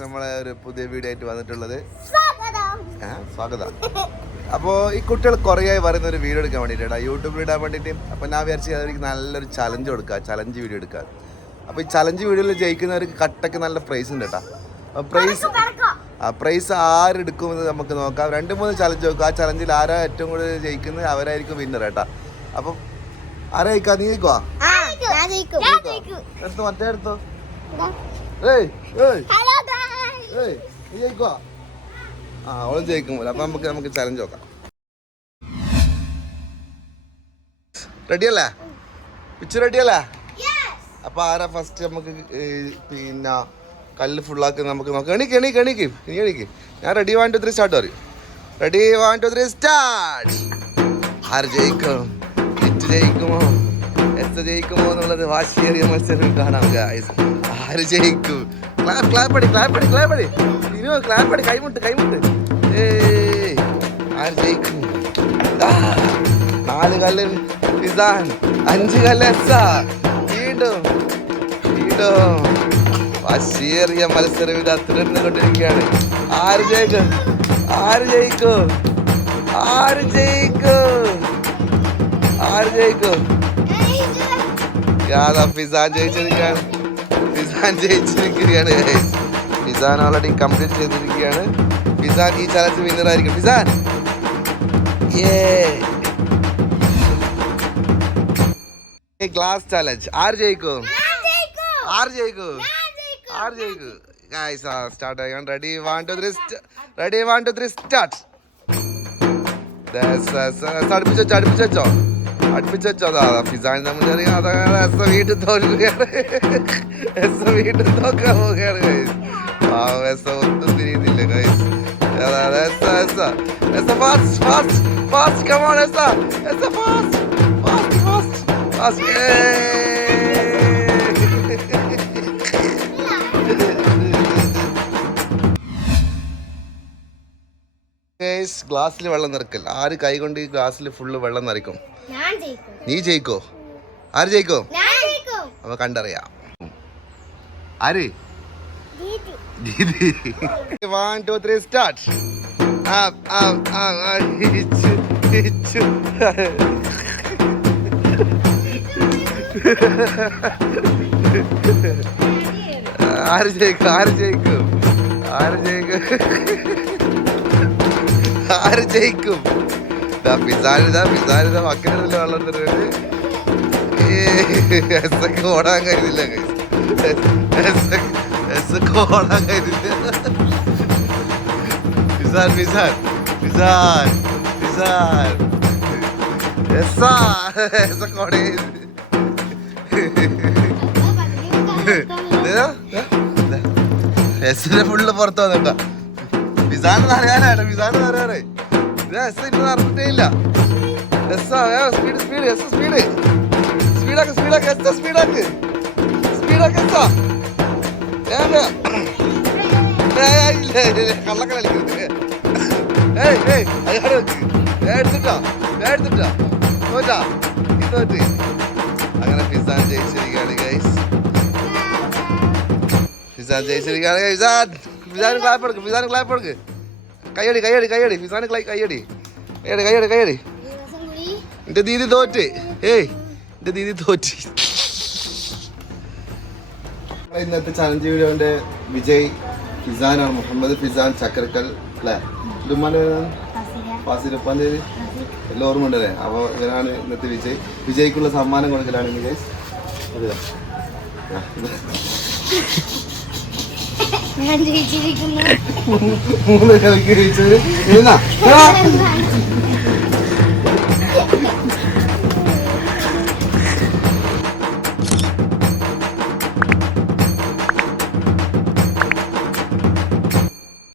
നമ്മളെ ഒരു പുതിയ വീഡിയോ ആയിട്ട് വന്നിട്ടുള്ളത് സ്വാഗതം. അപ്പോൾ ഈ കുട്ടികൾ കുറേ ആയി പറയുന്ന ഒരു വീഡിയോ എടുക്കാൻ വേണ്ടിയിട്ടാ, യൂട്യൂബിൽ ഇടാൻ വേണ്ടിയിട്ട്. അപ്പോൾ ഞാൻ വിചാരിച്ചു അവർക്ക് നല്ലൊരു ചലഞ്ച് കൊടുക്കുക, ചലഞ്ച് വീഡിയോ എടുക്കുക. അപ്പോൾ ഈ ചലഞ്ച് വീഡിയോയിൽ ജയിക്കുന്നവർക്ക് കട്ടക്ക് നല്ല പ്രൈസ് ഉണ്ട് കേട്ടോ. പ്രൈസ് ആരെടുക്കുമെന്ന് നമുക്ക് നോക്കാം. 2-3 ചലഞ്ച് നോക്കാം. ആ ചലഞ്ചിൽ ആരാ ഏറ്റവും കൂടുതൽ ജയിക്കുന്നത് അവരായിരിക്കും വിന്നർ കേട്ടോ. അപ്പം ആരാ ജയിക്കാ? നീ ജയിക്കുവാ? എടുത്തോ, മറ്റേ എടുത്തോ. നീ ജയിക്കുവാ? അവളും ജയിക്കുമ്പോൾ. അപ്പം നമുക്ക് ചലഞ്ച് നോക്കാം. റെഡിയല്ലേ? പിച്ച് റെഡിയല്ലേ? അപ്പം ആരാ ഫസ്റ്റ് നമുക്ക് പിന്നെ കല്ല് ഫുള്ളാക്കി നമുക്ക് നോക്കാം. എണീക്ക് നീ എണീക്ക്. ഞാൻ റെഡി 1 2 3 സ്റ്റാർട്ട് പറയും. Ready 1 2 3 start. ആര് ജയിക്കും? പിച്ച് ജയിക്കുമോ എസ് ജയിക്കുമോ എന്നുള്ളത് വാശിയേറിയ മത്സരം കാണാം ഗായ്സ്. ആര് ജയിക്കും? ക്ലാപ്പടി കൈമുട്ട്. ആര് ജയിക്കും? 4 കല്ല് ഫിസാൻ, 5 കല്ല് എസ്സ. വീണ്ടും വാശിയേറിയ മത്സരം ഇത് തുടർന്നുകൊണ്ടിരിക്കുകയാണ്. ആര് ജയിക്കും? ഫിസാൻ ജയിച്ചിരിക്കുകയാണ്. ഫിസാൻ ഓൾറെഡി കംപ്ലീറ്റ് ചെയ്തിരിക്കുകയാണ്. ഫിസാൻ ഈ ചലഞ്ച് വിന്നർ ആയിരിക്കും. Fizan glass challenge. ആര് ജയിക്കും? Guys, start again. Ready 1 2 3 start. അടുപ്പിച്ചോ. Fizan നമ്മൾ വീട്ടിൽ തോൽക്കുകയാണ്. വീട്ടിൽ തോക്കാൻ പോവുകയാണ് ഗൈസ്. ഒന്നും തിരിയുന്നില്ല guys. Fast, come on, fast. ഗ്ലാസ്സിൽ വെള്ളം നിറക്കൽ. ആര് കൈ കൊണ്ട് ഈ ഗ്ലാസ്സിൽ ഫുള്ള് വെള്ളം നിറയ്ക്കും? നീ ജയിക്കോ? ആര് ജയിക്കോ? അപ്പൊ കണ്ടറിയാം. ആര്? 1 2 3 സ്റ്റാർട്ട്. ആര് ജയിക്കും? പിസാനിത മക്കളില്ല വളർന്നിട്ട് ഓടാൻ കഴിയുന്നില്ല. ഓടാൻ കഴിയുന്നില്ല. ഫിസാൻ എസിന്റെ ഫുള്ള് പുറത്ത് വന്നിട്ടാ. ഫിസാൻ അറിയാനായിട്ട് നടന്നിട്ടേ ഇല്ല. കള്ളക്ക കളിക്കുന്നത്. എടുത്തിട്ടാ തോറ്റ്. അങ്ങനെ ഫിസാൻ ജയിച്ചിരിക്കുകയാണ് ഗൈസ്. ഫിസാൻ ക്ലാപ്പ് കൊടുക്ക്. കയ്യടി. ഫിസാൻ കയ്യടി. എന്റെ ദീദി തോറ്റ്. ഇന്നത്തെ ചലഞ്ച് വീഡിയോന്റെ വിജയ് ഫിസാനാണ്. മുഹമ്മദ് ഫിസാൻ ചക്കരക്കൽ അല്ലേ? ഫാസിലപ്പാൻ്റെ എല്ലാം ഓർമ്മ ഉണ്ടല്ലേ? അപ്പോൾ ഇവരാണ് ഇന്നത്തെ വിജയ്ക്കുള്ള സമ്മാനം കൊടുക്കലാണ് ഗൈസ്. മൂന്ന് കളിക്ക് ജയിച്ചത്.